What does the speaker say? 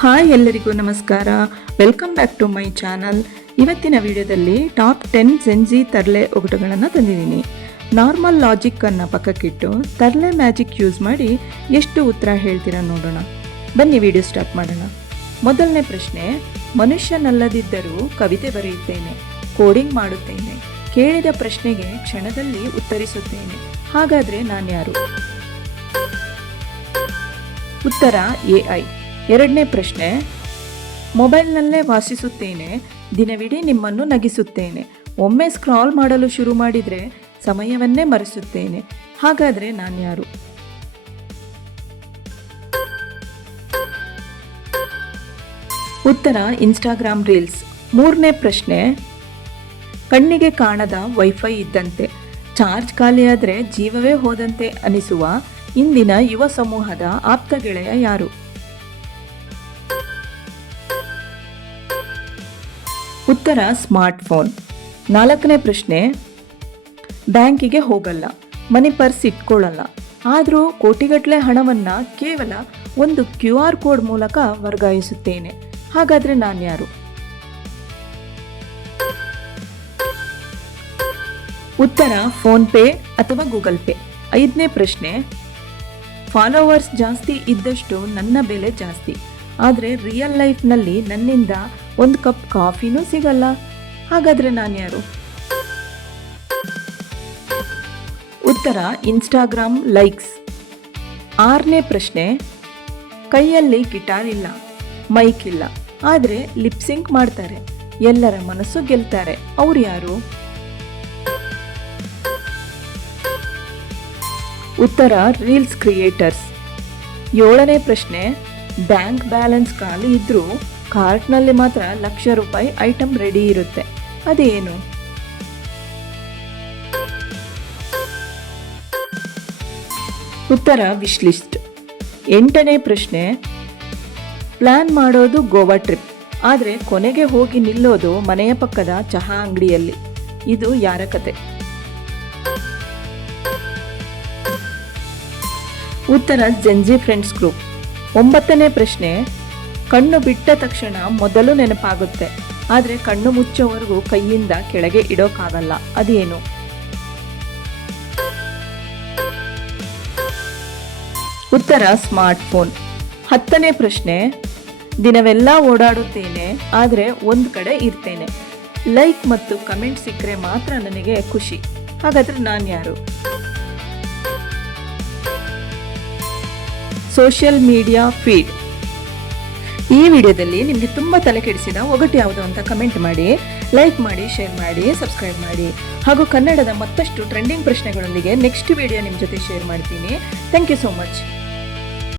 Hi ಎಲ್ಲರಿಗೂ ನಮಸ್ಕಾರ. Welcome back to my channel. ಇವತ್ತಿನ ವಿಡಿಯೋದಲ್ಲಿ ಟಾಪ್ 10 ಜೆನ್ಜಿ ತರಲೆ ಒಗಟುಗಳನ್ನು ತಂದಿದ್ದೀನಿ. ನಾರ್ಮಲ್ ಲಾಜಿಕ್ಕನ್ನು ಪಕ್ಕಕ್ಕಿಟ್ಟು ತರಲೆ ಮ್ಯಾಜಿಕ್ ಯೂಸ್ ಮಾಡಿ ಎಷ್ಟು ಉತ್ತರ ಹೇಳ್ತೀರಾ ನೋಡೋಣ. ಬನ್ನಿ ವಿಡಿಯೋ ಸ್ಟಾರ್ಟ್ ಮಾಡೋಣ. ಮೊದಲನೇ ಪ್ರಶ್ನೆ, ಮನುಷ್ಯನಲ್ಲದಿದ್ದರೂ ಕವಿತೆ ಬರೆಯುತ್ತೇನೆ, ಕೋಡಿಂಗ್ ಮಾಡುತ್ತೇನೆ, ಕೇಳಿದ ಪ್ರಶ್ನೆಗೆ ಕ್ಷಣದಲ್ಲಿ ಉತ್ತರಿಸುತ್ತೇನೆ, ಹಾಗಾದರೆ ನಾನು ಯಾರು? ಉತ್ತರ AI. ಎರಡನೇ ಪ್ರಶ್ನೆ, ಮೊಬೈಲ್ನಲ್ಲೇ ವಾಸಿಸುತ್ತೇನೆ, ದಿನವಿಡೀ ನಿಮ್ಮನ್ನು ನಗಿಸುತ್ತೇನೆ, ಒಮ್ಮೆ ಸ್ಕ್ರಾಲ್ ಮಾಡಲು ಶುರು ಮಾಡಿದರೆ ಸಮಯವನ್ನೇ ಮರೆಸುತ್ತೇನೆ, ಹಾಗಾದರೆ ನಾನು ಯಾರು? ಉತ್ತರ ಇನ್ಸ್ಟಾಗ್ರಾಮ್ ರೀಲ್ಸ್. ಮೂರನೇ ಪ್ರಶ್ನೆ, ಕಣ್ಣಿಗೆ ಕಾಣದ ವೈಫೈ ಇದ್ದಂತೆ, ಚಾರ್ಜ್ ಖಾಲಿಯಾದರೆ ಜೀವವೇ ಹೋದಂತೆ ಅನಿಸುವ ಇಂದಿನ ಯುವ ಸಮೂಹದ ಆಪ್ತ ಗೆಳೆಯ ಯಾರು? ಉತ್ತರ ಸ್ಮಾರ್ಟ್ಫೋನ್. ನಾಲ್ಕನೇ ಪ್ರಶ್ನೆ, ಬ್ಯಾಂಕಿಗೆ ಹೋಗಲ್ಲ, ಮನಿ ಪರ್ಸ್ ಇಟ್ಕೊಳ್ಳಲ್ಲ, ಆದರೂ ಕೋಟಿಗಟ್ಟಲೆ ಹಣವನ್ನು ಕೇವಲ ಒಂದು QR ಕೋಡ್ ಮೂಲಕ ವರ್ಗಾಯಿಸುತ್ತೇನೆ, ಹಾಗಾದರೆ ನಾನು ಯಾರು? ಉತ್ತರ ಫೋನ್ಪೇ ಅಥವಾ ಗೂಗಲ್ ಪೇ. ಐದನೇ ಪ್ರಶ್ನೆ, ಫಾಲೋವರ್ಸ್ ಜಾಸ್ತಿ ಇದ್ದಷ್ಟು ನನ್ನ ಬೆಲೆ ಜಾಸ್ತಿ, ಆದರೆ ರಿಯಲ್ ಲೈಫ್ನಲ್ಲಿ ನನ್ನಿಂದ ಒಂದು ಕಪ್ ಕಾಫಿನೂ ಸಿಗಲ್ಲ, ಹಾಗಾದರೆ ನಾನು ಯಾರು? ಉತ್ತರ ಇನ್ಸ್ಟಾಗ್ರಾಮ್ ಲೈಕ್ಸ್. ಆರನೇ ಪ್ರಶ್ನೆ, ಕೈಯಲ್ಲಿ ಗಿಟಾರ್ ಇಲ್ಲ, ಮೈಕ್ ಇಲ್ಲ, ಆದರೆ ಲಿಪ್ಸಿಂಕ್ ಮಾಡ್ತಾರೆ, ಎಲ್ಲರ ಮನಸ್ಸು ಗೆಲ್ತಾರೆ, ಅವ್ರು ಯಾರು? ಉತ್ತರ ರೀಲ್ಸ್ ಕ್ರಿಯೇಟರ್ಸ್. ಏಳನೇ ಪ್ರಶ್ನೆ, ಬ್ಯಾಂಕ್ ಬ್ಯಾಲೆನ್ಸ್ ಖಾಲಿ ಇದ್ರೂ ಕಾರ್ಟ್ನಲ್ಲಿ ಮಾತ್ರ ಲಕ್ಷ ರೂಪಾಯಿ ಐಟಮ್ ರೆಡಿ ಇರುತ್ತೆ, ಅದೇನು? ಉತ್ತರ ವಿಶ್ ಲಿಸ್ಟ್. ಎಂಟನೇ ಪ್ರಶ್ನೆ, ಪ್ಲಾನ್ ಮಾಡೋದು ಗೋವಾ ಟ್ರಿಪ್, ಆದರೆ ಕೊನೆಗೆ ಹೋಗಿ ನಿಲ್ಲೋದು ಮನೆಯ ಪಕ್ಕದ ಚಹಾ ಅಂಗಡಿಯಲ್ಲಿ, ಇದು ಯಾರ ಕತೆ? ಉತ್ತರ ಜೆನ್ಜಿ ಫ್ರೆಂಡ್ಸ್ ಗ್ರೂಪ್. ಒಂಬತ್ತನೇ ಪ್ರಶ್ನೆ, ಕಣ್ಣು ಬಿಟ್ಟ ತಕ್ಷಣ ಮೊದಲು ನೆನಪಾಗುತ್ತೆ, ಆದರೆ ಕಣ್ಣು ಮುಚ್ಚೋವರೆಗೂ ಕೈಯಿಂದ ಕೆಳಗೆ ಇಡೋಕ್ಕಾಗಲ್ಲ, ಅದೇನು? ಉತ್ತರ ಸ್ಮಾರ್ಟ್ಫೋನ್. ಹತ್ತನೇ ಪ್ರಶ್ನೆ, ದಿನವೆಲ್ಲ ಓಡಾಡುತ್ತೇನೆ, ಆದರೆ ಒಂದು ಕಡೆ ಇರ್ತೇನೆ, ಲೈಕ್ ಮತ್ತು ಕಮೆಂಟ್ ಸಿಕ್ಕರೆ ಮಾತ್ರ ನನಗೆ ಖುಷಿ, ಹಾಗಾದರೆ ನಾನು ಯಾರು? Social media feed. ಈ ವಿಡಿಯೋದಲ್ಲಿ ನಿಮಗೆ ತುಂಬ ತಲೆ ಕೆಡಿಸಿದ ಒಗಟು ಯಾವುದು ಅಂತ ಕಮೆಂಟ್ ಮಾಡಿ, ಲೈಕ್ ಮಾಡಿ, ಶೇರ್ ಮಾಡಿ, ಸಬ್ಸ್ಕ್ರೈಬ್ ಮಾಡಿ, ಹಾಗೂ ಕನ್ನಡದ ಮತ್ತಷ್ಟು ಟ್ರೆಂಡಿಂಗ್ ಪ್ರಶ್ನೆಗಳೊಂದಿಗೆ ನೆಕ್ಸ್ಟ್ ವಿಡಿಯೋ ನಿಮ್ಮ ಜೊತೆ ಶೇರ್ ಮಾಡ್ತೀನಿ. Thank you so much.